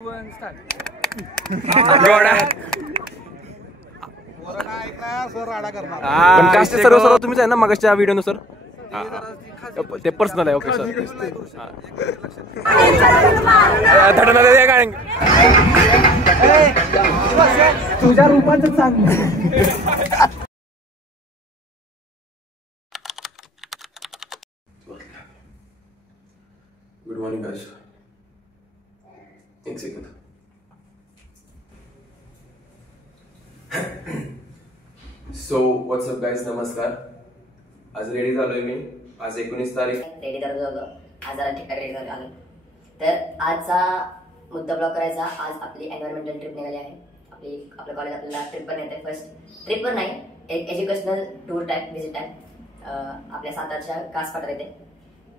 पण कास्ट सर्व सर्व तुम्हीच आहे ना मागच्या व्हिडिओनुसार ते पर्सनल आहे. Okay sir. तुझ्या रूपाचं चांगलं. Good morning guys. एक सेकंड. सो व्हॉट्सअप गाइस, नमस्कार. आज रेडी झालोय मी. आज 19 तारीख. रेडी झालो आज जरा ठिकठाक रेडी झालो. तर आजचा मुद्दा ब्लॉग करायचा. आज आपली एन्व्हायरमेंटल ट्रिप निघाली आहे. आपलं कॉलेज आपल्याला ट्रिप पण येते. फर्स्ट ट्रिप पण नाही, एक एज्युकेशनल टूर टाईप विजिट आहे आपल्या सातारच्या कासपाटात येते.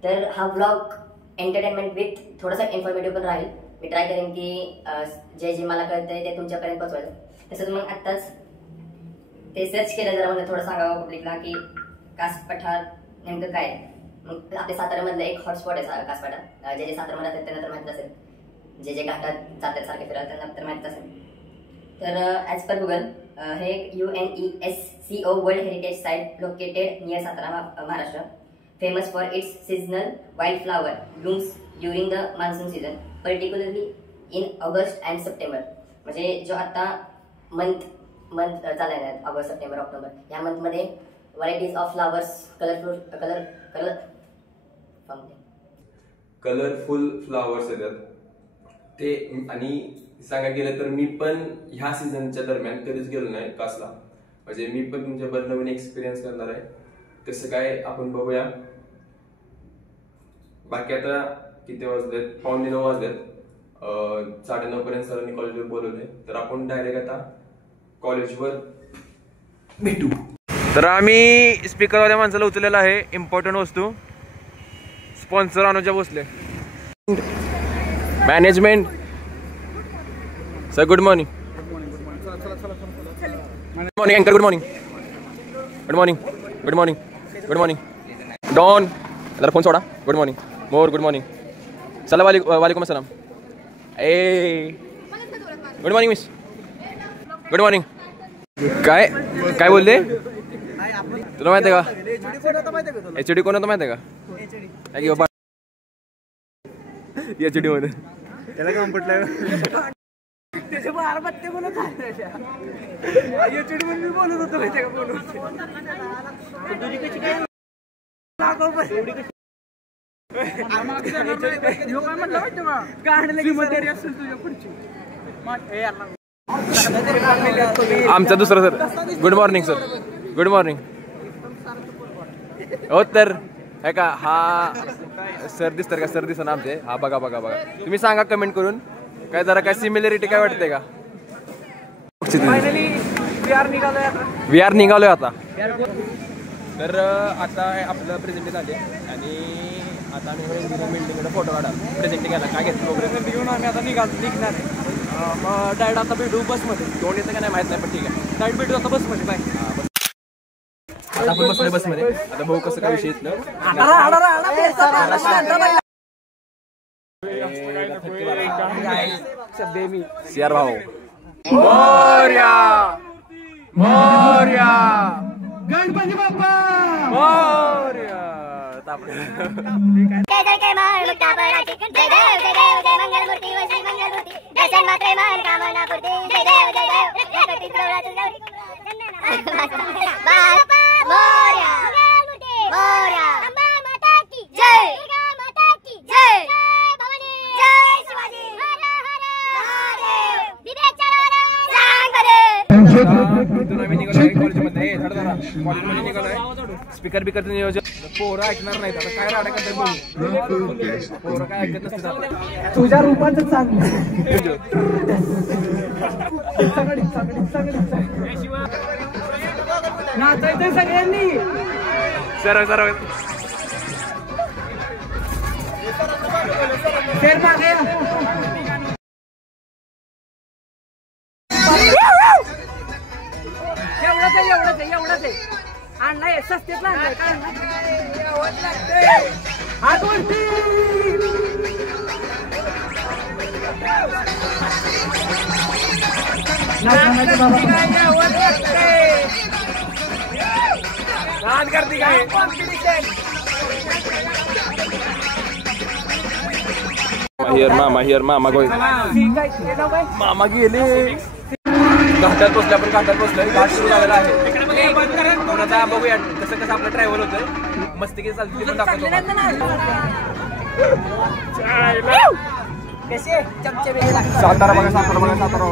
तर हा ब्लॉग एंटरटेनमेंट विथ थोडासा इन्फॉर्मेटिव्ह पण राहील. मी ट्राय करेन की जे मला कळतंय ते तुमच्यापर्यंत पोहोचवायचं. तसंच मग आत्ताच ते सर्च केलं जरा मला थोडं सांगावं पब्लिकला की कासपठार नेमकं काय. मग आपल्या साताऱ्यामधलं एक हॉटस्पॉट आहे कासपाटा. जे साताऱ्यामध्ये राहतात त्यांना तर माहीत असेल, जे घाटात जातात सारखे फिरायला त्यांना तर माहीत असेल. तर ॲज पर गुगल हे UNESCO world heritage site located near Satara Maharashtra. Famous for its seasonal wild flower blooms during the monsoon season, particularly in August and September. म्हणजे जो आता मंथ चालला आहे ऑगस्ट सप्टेंबर ऑक्टोबर, या मंथमध्ये varieties of flowers colourful flowers येतात ते. आणि सांगायला गेलं तर मी पण ह्या सीझनच्या दरम्यान कधीच गेलो नाही कासला. म्हणजे मी पण तुमच्याबरोबर नवीन एक्सपिरियन्स करणार आहे. कसं काय आपण बघूया. बाकी आता किती वाजलेत? 9:45 वाजलेत. 9:30 पर्यंत सरांनी कॉलेजवर बोलवले. तर आपण डायरेक्ट आता कॉलेजवर भेटू. तर आम्ही स्पीकरवाल्या माणसाला उचललेला आहे. इम्पॉर्टंट वस्तू. Sponsor Anuja Bhosale, management. Sir good morning. Good morning अँकर. Good morning. Good morning. Good morning. Good morning. डॉन जरा फोन सोडा. Good morning. More good morning. सलाम वालेकुम अस्सलाम. ए good morning miss. Good morning. काय काय बोलते तुला माहिती आहे का? एचडी कोण होतं माहिती आहे का? एचडी मध्ये त्याला काम पटलं. त्याचे 12 पत्ते बोलत एचडी म्हणून बोलत होतो माहिती का? आमचा दुसरा sir. Good morning sir. Good morning. हो तर आहे का हा सर दिसतात का? सर दिसत ना आमचे. हा बघा बघा बघा. तुम्ही सांगा कमेंट करून काय जरा काय सिमिलरिटी काय वाटते का? वी आर निघालोय आता. तर आता आपलं प्रेझेंट झाले आणि आता आम्ही बिल्डिंगकडे फोटो काढा. प्रेझेंट घ्यायला काय घेतो प्रोग्रेस घेऊन आम्ही आता निघणार. मग डायरेक्ट आता भेटू बसमध्ये. दोन येतं का नाही माहित नाही पण ठीक आहे. डायरेक्ट भेटू आता बसमध्ये. बाय. आता आपण बसलोय बसमध्ये. आता भाऊ कसं काय विषय येतलं सियार भाऊ. मोरया मोरया गणपती बाप्पा मोरया. जय जय जय मान मुक्तापराची जय देव जय देव जय मंगलमूर्ती व श्री मंगलमूर्ती दर्शन मात्रे मान कामना पूर्ती जय देव जय देव गणपती प्रभुराज बाप्पा मोरया मोरया अंबा माता की जय दुर्गा माता की जय जय भवानी जय शिवाजी हर हर महादेव दिव्या चरण सांग दे. आम्ही निघालोय कॉलेजमध्ये. कॉलेजमध्ये निघालोय. स्पीकर बिकरचं नियोजन पोरं ऐकणार नाहीत. आता काय राडा करतात पोरं काय ऐकत नसतात. तुझ्या रूपाचं चांगलं. नाचायचंय सगळ्यांनी. सर्व सर्व मागे एवढंच आहे. आणलाय सस्तेच आणलाय. काय हिअर मामा गोय मामा गेले घाटात बसले. आपण घाटात बसलोय. घाट सुरू झालेला आहे. पण आता बघूया कसं कसं आपलं ट्रॅव्हल होतंय. मस्ती किती चालते पण दाखवतो. सातारा बघा सातारा बघा सातारा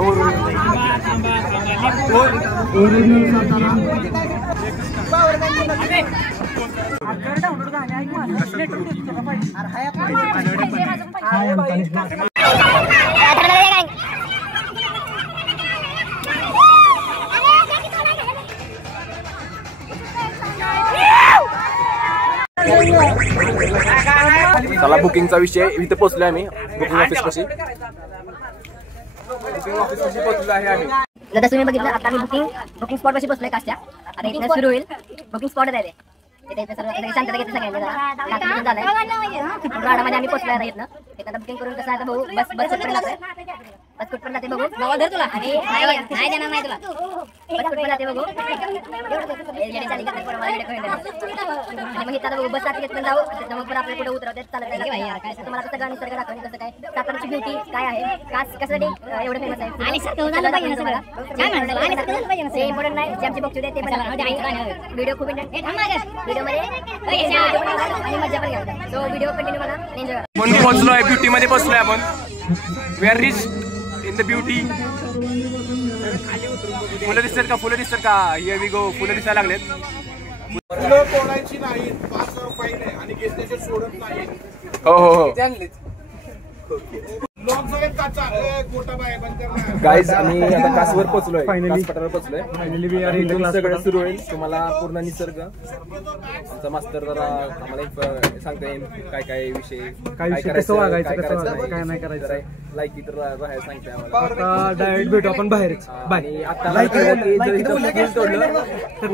चला बुकिंगचा विषय इथे पोहोचलोय आम्ही. बुकिंग ऑफिस पाशी पोहोचलो आहे आम्ही. जसं तुम्ही बघितलं आता मी बुकिंग स्पॉट पाशी बसलोय. कास्ट्या आता इथनं सुरू होईल. बुकिंग स्पॉट आहे ते सर्व शांतता घेतली सगळ्यांनी झालंय. गाडामध्ये आम्ही पोहोचलो आहे इथनं. एखादा बुकिंग करून कसं आहे बघू. बस कुठपर्यंत जाते बस कुठपर्यंत जाते बघू. नवा धर तुला आणि नाही देणार नाही तुला. बस कुठपर्यंत जाते बघू. आणि मग इथं बघू बस जाते घेतलं जाऊ. मग पण आपल्याला कुठे उतरवते चालत नाही. तुम्हाला आता सगळं निसर्ग दाखवणे कसं काय साताराची ब्युटी काय आहे कशासाठी एवढं फेमस आहे. इम्पॉर्टंट नाही जे आमची बघतो ते व्हिडिओ खूप व्हिडिओ मध्ये आणि मजा पण घ्या. सो व्हिडिओ कंटिन्यू करा आणि एन्जॉय करा. आपण पोहोचलोय ब्युटी मध्ये पोहोचलोय आपण. We are reach in the beauty. फुलं दिसतात का फुलं दिसतात का. Here we go. फुलं दिसायला लागलेत. फुलं तोडायची नाही 5 रुपये आणि घेतल्याचे सोडत नाही. हो हो हो गाईज आम्ही आता कासवर पोहोचलोय. फायनली पोहोचलोय. फायनली सगळं सुरू होईल. तुम्हाला पूर्ण निसर्ग आमचा मास्तर जरा आम्हाला सांगता येईल काय काय विषय काय करायचं काय नाही करायचं. लायकी तर राहायला सांगते आम्हाला. डायरेक्ट भेटू आपण बाहेरच. आणि आता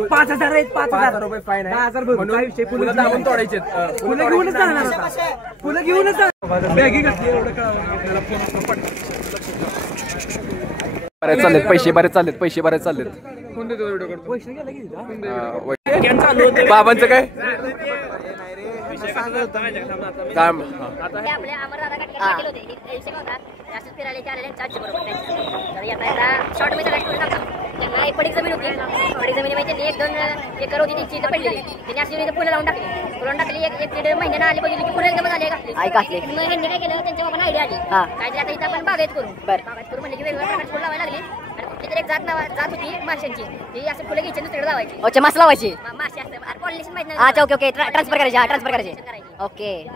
5,000 रुपये फाईन आहे. फुलं दाबून तोडायचे. फुलं घेऊनच जाणार. फुलं घेऊनच जाणार. बॅगी घातली एवढं का. बरेच चाललेत पैसे. बरेच चाललेत पैसे. बरेच चाललेत. बाबांचं काय काम. आपल्या अमरदादा केले होते जास्त फिरायला आलेले शॉर्ट मध्ये सगळ्या टाकतो. त्यांना एक पडीक जमीन होती. पडीक जमिनीमध्ये त्यांनी 1-2 एकर होती त्यांची इथं पडलेली. त्यांनी अशी फुलं लावून टाकली. फुलं टाकली. एक 1-1.5 महिन्यानं आले बघितली की फुलं एकदम झाले घातली. मग ह्यांनी काय केलं त्यांच्या बाबांना आयडिया आली काय आता इथं आपण बागायत करू. बागायत करू म्हणजे की वेगवेगळ्या प्रकारची फुलं लावायला लागली. आणि कुठली तरी एक जात होती माशांची. ती असं फुलं घ्यायची दुसरीकडे लावायची. अच्छा मास लावायची. मासे असतात पॉलिनेशन माहिती अच्छा ओके ओके ट्रान्सफर करायचे. ट्रान्सफर करायचे ओके.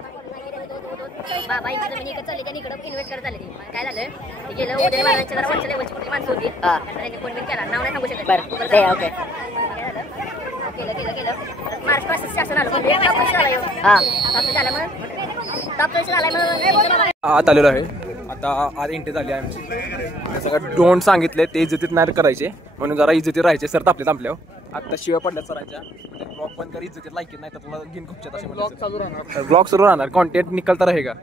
बाबा इकडे जमीन इकडे चालली त्यांनी इकडे इन्व्हेस्ट करत चालली. काय झालं ते गेलं उदय महाराजांच्या जरा वरच्या लेवलची कुठली माणसं होती. त्यांनी फोन केला नाव नाही सांगू शकत. बरं ओके केलं महाराष्ट्र शासन आलं मग आत आलेलो आहे. आता आत एंट्री झाली आहे आमची. सगळं डोंट सांगितले ते इज्जतीत नाही करायचे म्हणून जरा इज्जतीत राहायचे. सर तापले थांबल्यावर आता शिवाय पडल्या सरांच्या. ब्लॉग पण कर इज्जतीत लायकीत नाही तर तुला घेऊन खूपच्यात असे ब्लॉग सुरू राहणार. कॉन्टेंट निकलता रहेगा.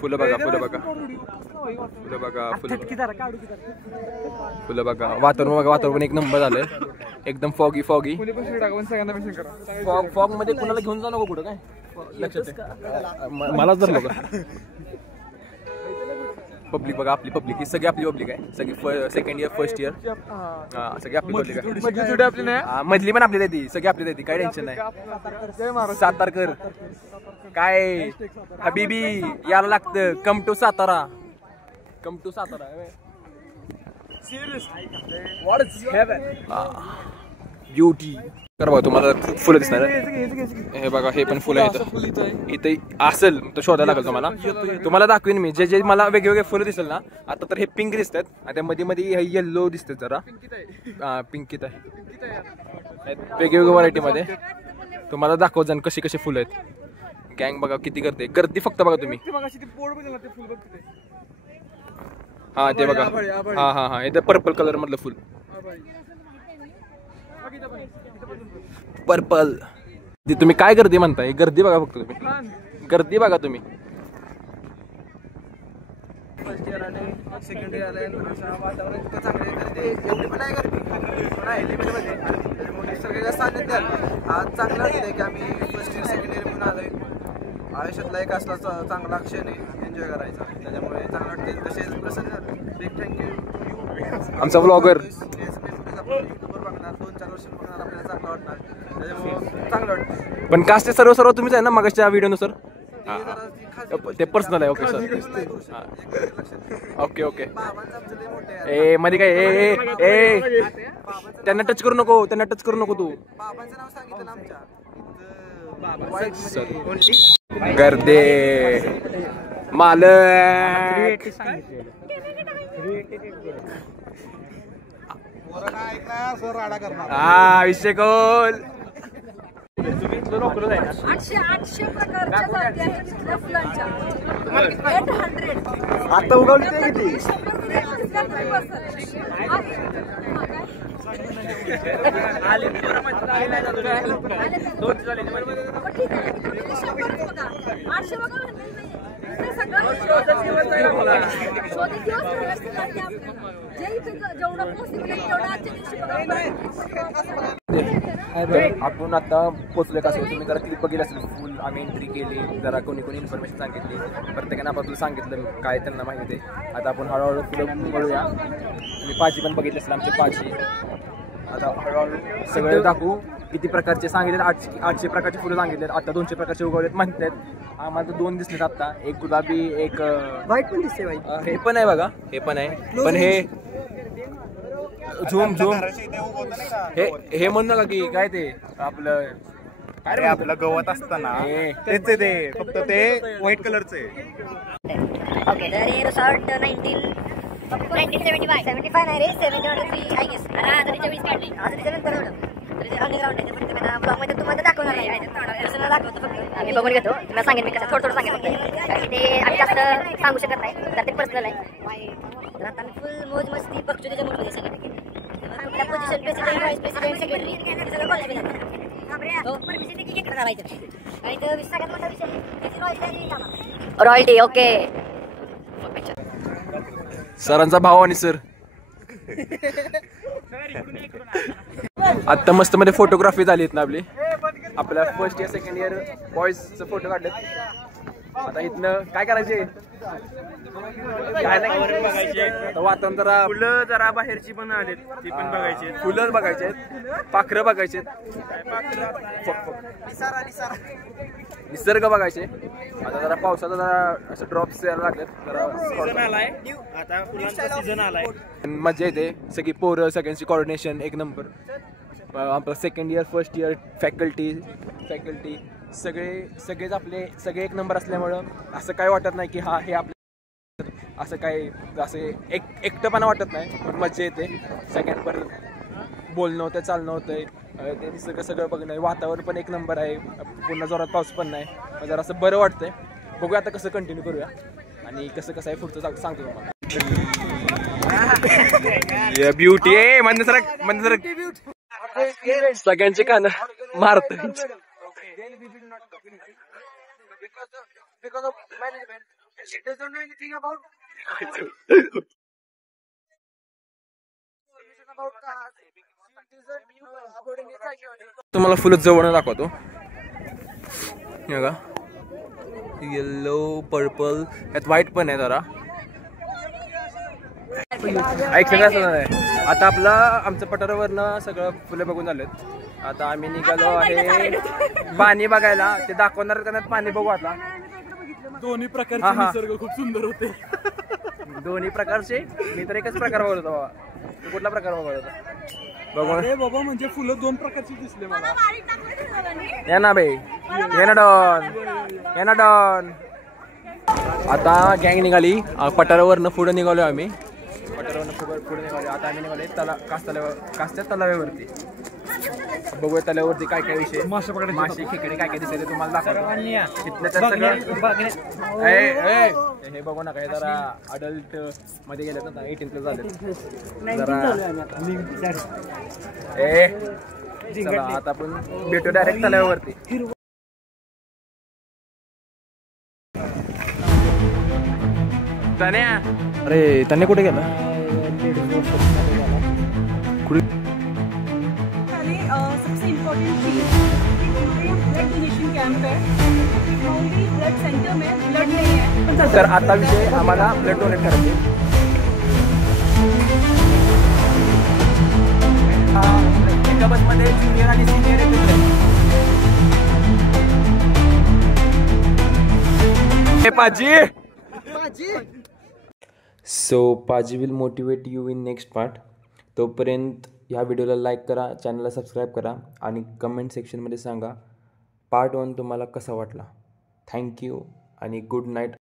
फुलं बघा फुलं बघा फुलं बघा फुलं बघा. वातावरण बघा. वातावरण एक नंबर झालंय. एकदम फॉगी फॉगी. फॉग मध्ये कुणाला घेऊन जाऊ नको कुठं काय लक्षात मलाच धरलं का. पब्लिक बघा आपली पब्लिक ही सगळी आपली पब्लिक आहे. सगळी सेकंड इयर फर्स्ट इयर सगळी आपली पब्लिक आहे. मधली पण आपली ती सगळी आपली ती. काय टेन्शन नाही. सातारकर काय हबीबी यायला लागतं. Come to Satara. Come to Satara. Beauty कर बघा. तुम्हाला फुलं दिसणार. हे बघा हे पण फुलं आहेत इथे असेल तर शोधायला लागेल तुम्हाला. तुम्हाला दाखवीन मी जे जे मला वेगवेगळे फुलं दिसेल ना. आता तर हे पिंक दिसतात. आता मध्ये मध्ये हे येल्लो दिसतात जरा. पिंकित आहे वेगवेगळ्या व्हरायटी मध्ये. तुम्हाला दाखव जण कशी कशी फुलं आहेत. गँग बघा किती करते. गर्दी फक्त बघा तुम्ही. हा ते बघा. हा इथे पर्पल कलर मधलं फुल. पर्पल. तुम्ही काय गर्दी म्हणताय. गर्दी बघा फक्त तुम्ही. गर्दी बघा तुम्ही. फर्स्ट इयर आले सेकंड इयर आले वातावरण इतकं चांगलं आहे तर ते एवढी पण नाही गर्दी पण आहे लिमिटमध्ये त्याच्यामुळे सगळ्या सानिध्यात आज चांगलं वाटतंय की आम्ही फर्स्ट इयर सेकंड इयर म्हणून आलोय. आयुष्यातला एक असला चांगला क्षण आहे एन्जॉय करायचा त्याच्यामुळे चांगलं वाटतंय. तसेच प्रसन्न बिग थँक्यू आमचा ब्लॉगर युट्यूबवर बघणार 2-4 वर्ष बघणार आपल्याला चांगलं वाटणार त्याच्यामुळे चांगलं वाटतं. पण कास्ट ते सर्व तुम्हीच आहे ना मागाच्या व्हिडिओनुसार ते पर्सनल आहे. ओके सर ओके ओके ए मध्ये काय ए ए त्यांना टच करू नको तू बाबांचं नाव सांगितलं ना आमच्या गर्दे मालक सर राडा करणार हा विषय कोल 800 प्रकारच्या जाती आहेत तिथल्या फुलांच्या 800 आता उगवली ते किती आपण आता पोचलोय कसं तुम्ही जरा क्लिप बघितलं असेल फुल आम्ही एंट्री केली जरा कोणी इन्फॉर्मेशन सांगितली प्रत्येकाने आपण सांगितलं काय त्यांना माहिती आहे. आता आपण हळूहळू पुढे वळूया. तुम्ही पाची पण बघितली असेल आमची पाची. आता हळूहळू सगळे दाखवू किती प्रकारचे सांगितले 800 प्रकारचे फुलं सांगितलेत. आता 200 प्रकारचे उगवलेत म्हणतात. आम्हाला तर 2 दिसलेत आता एक गुलाबी एक वाईट पण दिसते बाई हे पण आहे बघा हे पण आहे पण हे झूम हे म्हणू नका की काय ते आपलं अरे आपलं गवत असताना तेच आहे ते फक्त ते व्हाईट कलरचं आहे. ओके तर हे रिसॉर्ट 1975 नाही रे 73 आय गेस आता 20 काढले आता त्याच्या नंतर अंडरग्राउंड आहे पण तुम्ही ब्लॉग मध्ये तुम्हाला दाखवणार नाही थोडं दाखवतो फक्त आम्ही बघून घेतो तुम्हाला सांगेन मी कसं थोडं सांगेन कारण ते आम्ही जास्त सांगू शकत नाही तर ते पर्सनल आहे. तर आता आम्ही फुल मोज मस्ती बघतो त्याच्या मूडमध्ये सगळं कुठल्या position president vice president secretary सगळं कॉलेज आणि तो सगळ्यात मोठा विषय रॉयल्टी. ओके सरांचा भाव आणि सर आता मस्त मध्ये फोटोग्राफी झाली आहेत ना आपल्या फर्स्ट इयर सेकंड इयर बॉईजचं फोटो काढलेत. आता इथनं काय करायचे काय नाही आता वातावरण जरा फुलं जरा बाहेरची पण आलेत ती पण बघायची फुलं बघायचे पाखरं बघायचे निसर्ग बघायचे. आता जरा पावसाचा जरा असं ड्रॉप्स यायला लागलेत जरा मजा येते. सगळी पोरं सगळ्यांची कोऑर्डिनेशन एक नंबर. आपलं second year first year faculty सगळेच आपले सगळे एक नंबर असल्यामुळं असं काय वाटत नाही की हा हे आपले असं काय असं एकटंपणा वाटत नाही पण मजा येते. सगळ्यांवर बोलणं होतं चालणं होतंय ते सगळं बघणं वातावरण पण एक नंबर आहे. पुन्हा जोरात पाऊस पण नाही जरा असं बरं वाटतंय. बघूया आता कसं कंटिन्यू करूया आणि कसं आहे पुढचं सांगतो तुम्हाला. ब्युटी आहे मंद सगळ्यांचे कान मारत तुम्हाला फुलं जवळ दाखवतो. बघा येल्लो पर्पल यात व्हाईट पण आहे जरा आता आपलं आमचं पठारावरनं सगळं फुलं बघून झालेत. आता आम्ही निघालो आहे पाणी बघायला. ते दाखवणार का पाणी बघू आता. दोन्ही प्रकारचे निसर्ग खूप सुंदर होते. दोन्ही प्रकारचे मी तर एकच प्रकार बघत होता बाबा. तू कुठला प्रकार बघत होता बघू. अरे बाबा म्हणजे फुलं 2 प्रकारची दिसले मला. या ना बाई ये ना डॉन. आता गँग निघाली पठारावरनं पुढे निघालो आम्ही. पठारावरनं पुढे निघालो. आता आम्ही निघाले कासच्या तलाव्यावरती. बघूया तलाव्यावरती काय काय विषय मासे खेकडे काय काय दिसायचे तुम्हाला हे बघू नका. हे जरा अडल्ट मध्ये गेले ना 18+ झाले जरा. आता आपण भेटू डायरेक्ट तलाव्यावरती. तन्या अरे तन्या कुठे गेला सबसे इम्पोर्टेंट चीज़ हमारे यहाँ ब्लड डोनेशन कैंप है। माउली ब्लड सेंटर में ब्लड नहीं है। तर आता विषय आम्हाला ब्लड डोनेट करायचे एका बसमध्ये ज्युनियर आणि सिनियर एकत्र पाजी सो पाजी will motivate you in next part. तोपर्यंत ह्या व्हिडिओला लाईक करा, चॅनलला सबस्क्राईब करा आणि कमेंट सेक्शनमध्ये सांगा पार्ट 1 तुम्हाला कसा वाटला. थँक्यू आणि गुड नाईट.